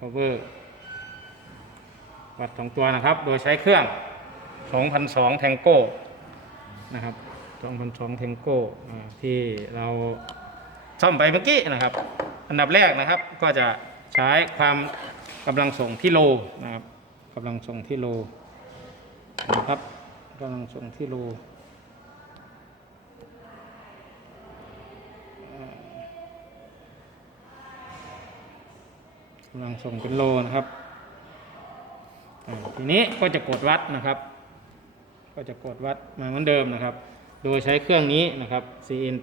power วัดสองตัวนะครับ โดยใช้เครื่อง 2002 Tango นะครับ 2002 Tango อ่าที่เราซ่อมไปเมื่อกี้นะครับ อันดับแรกนะครับก็จะใช้ความกำลังส่งที่โลนะครับกำลังส่งที่โลนะครับกำลังส่งที่โล กำลังส่งเป็นโลนะครับทีนี้ก็จะกดวัดนะครับ ก็จะกดวัดมาเหมือนเดิมนะครับ โดยใช้เครื่องนี้นะครับ CN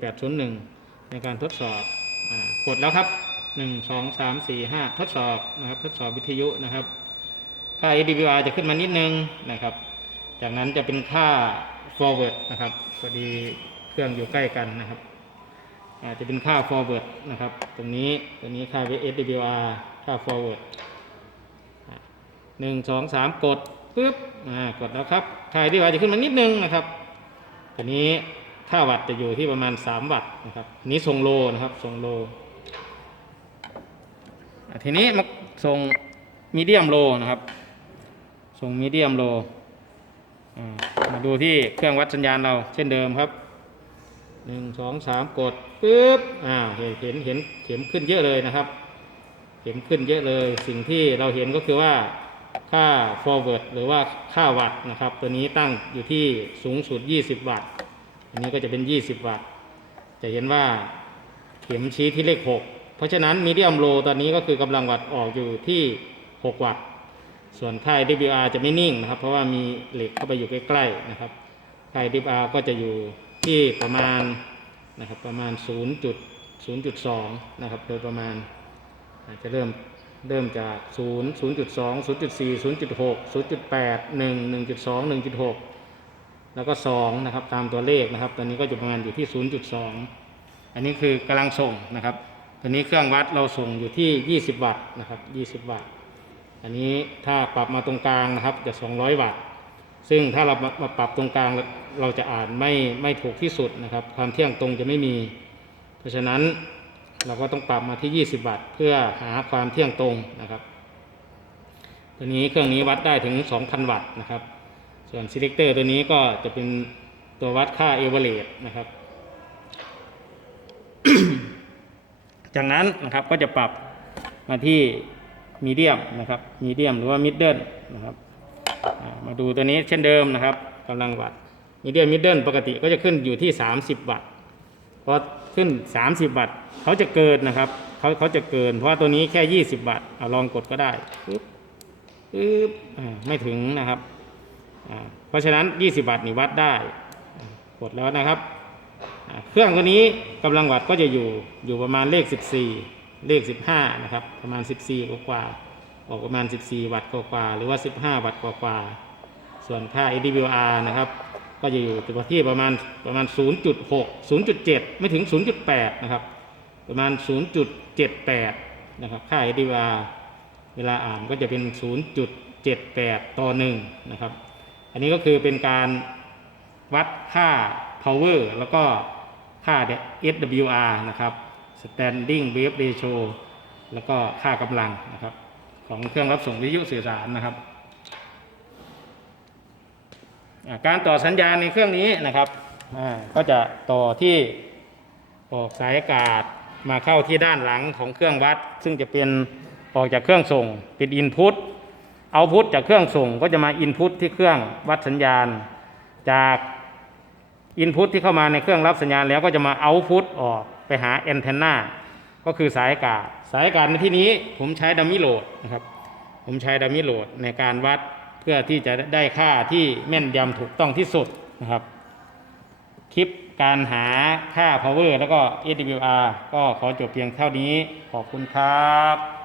801ในการทดสอบอกดแล้วครับ 1 2 3 4 5 ทดสอบนะครับ ทดสอบวิทยุนะครับ ค่า ADVR จะขึ้นมานิดนึงนะครับ จากนั้นจะเป็นค่า forward นะครับพอดีเครื่องอยู่ใกล้กันนะครับจะเป็นค่า forward นะครับ ตรงนี้ ตรงนี้ค่า SWR ค่า forward หนึ่งสองสามกดปึ๊บอ่ากดแล้วครับค่า SWR จะขึ้นมานิดนึงนะครับทีนี้ค่าวัตต์จะอยู่ที่ประมาณ 3 วัตต์นะครับนี้ทรงโลนะครับทรงโล ทีนี้มาทรงมีเดียมโลนะครับทรงมีเดียมโลมาดูที่เครื่องวัดสัญญาณเราเช่นเดิมครับหนึ่งสองสามกดปึ๊บอ่าเห็นเห็นเห็นเข็มขึ้นเยอะเลยนะครับ เข็มขึ้นเยอะเลย สิ่งที่เราเห็นก็คือว่าค่า forward หรือว่าค่าวัตต์นะครับ ตัวนี้ตั้งอยู่ที่สูงสุด 20 วัตต์ อันนี้ก็จะเป็น 20 วัตต์ จะเห็นว่าเข็มชี้ที่เลข 6 เพราะฉะนั้นมีเดียมโลตอนนี้ก็คือกำลังวัตต์ออกอยู่ที่ 6 วัตต์ ส่วนค่าย WR จะไม่นิ่งนะครับ เพราะว่ามีเหล็กเข้าไปอยู่ใกล้ๆนะครับ ค่าย WR ก็จะอยู่ที่ประมาณนะครับประมาณ 0.0.2 นะครับ โดยประมาณ จจะเริ่มเริ่มจาก 0 0.2 0.4 0.6 0.8 1 1.2 1.6 แล้วก็ 2 นะครับ ตามตัวเลขนะครับ ตอนนี้ก็จะประมาณอยู่ที่ 0.2 อันนี้คือกำลังส่งนะครับตัวนี้เครื่องวัดเราส่งอยู่ที่ 20 วัตต์นะครับ 20 วัตต์ อันนี้ถ้าปรับมาตรงกลางนะครับจะ 200 วัตต์ ซึ่งถ้าเรามาปรับตรงกลางเราจะอ่านไม่ไม่ถูกที่สุดนะครับ ความเที่ยงตรงจะไม่มี เพราะฉะนั้น เราก็ต้องปรับมาที่ 20 วัตต์เพื่อหาความเที่ยงตรงนะครับ ตัวนี้เครื่องนี้วัดได้ถึง 2,000 วัตต์นะครับ ส่วน selector ตัวนี้ก็จะเป็นตัววัดค่า average นะครับ จากนั้นนะครับก็จะปรับมาที่มีเดียมนะครับ มีเดียมหรือว่ามิดเดิลนะครับ มาดูตัวนี้เช่นเดิมนะครับกำลังวัดมีเดียมมิดเดิลปกติก็จะขึ้นอยู่ที่ 30 วัตต์พอ ขึ้น 30วัตต์เขาจะเกินนะครับเขาเขาจะเกิน เพราะว่าตัวนี้แค่ 20วัตต์เอาลองกดก็ได้ปึ๊บปึ๊บไม่ถึงนะครับเพราะฉะนั้น 20วัตต์นี่วัดได้กดแล้วนะครับ เครื่องตัวนี้กำลังวัตต์ก็จะอยู่อยู่ประมาณเลข 14 เลข 15 นะครับ ประมาณ 14 กว่ากว่าออกประมาณ 14 วัตต์กว่า หรือว่า 15 วัตต์กว่ากว่าๆส่วนค่า ADVR นะครับ ก็จะอยู่ที่ประมาณประมาณ 0.6 0.7 ไม่ถึง 0.8 นะครับ ประมาณ 0.78 นะครับ ค่า ADVR เวลาอ่านก็จะเป็น 0.78 ต่อ1นะครับ อันนี้ก็คือเป็นการวัดค่า power แล้วก็ค่า SWR นะครับ standing wave ratio แล้วก็ค่ากำลังนะครับ ของเครื่องรับส่งวิทยุสื่อสารนะครับ การต่อสัญญาณในเครื่องนี้นะครับก็จะต่อที่ออกสายอากาศมาเข้าที่ด้านหลังของเครื่องวัด ซึ่งจะเป็นออกจากเครื่องส่งเป็นอินพุตเอาพุตจากเครื่องส่งก็จะมาอินพุตที่เครื่องวัดสัญญาณ จากอินพุตที่เข้ามาในเครื่องรับสัญญาณแล้วก็จะมาเอาพุตออกไปหาแอนเทนนาก็คือสายอากาศ สายอากาศในที่นี้ผมใช้ดัมมี่โหลดนะครับ ผมใช้ดัมมี่โหลดในการวัด พื่อที่จะได้ค่าที่แม่นยำถูกต้องที่สุดนะครับ คลิปการหาค่า power แล้วก็ SWR ก็ขอจบเพียงเท่านี้ ขอบคุณครับ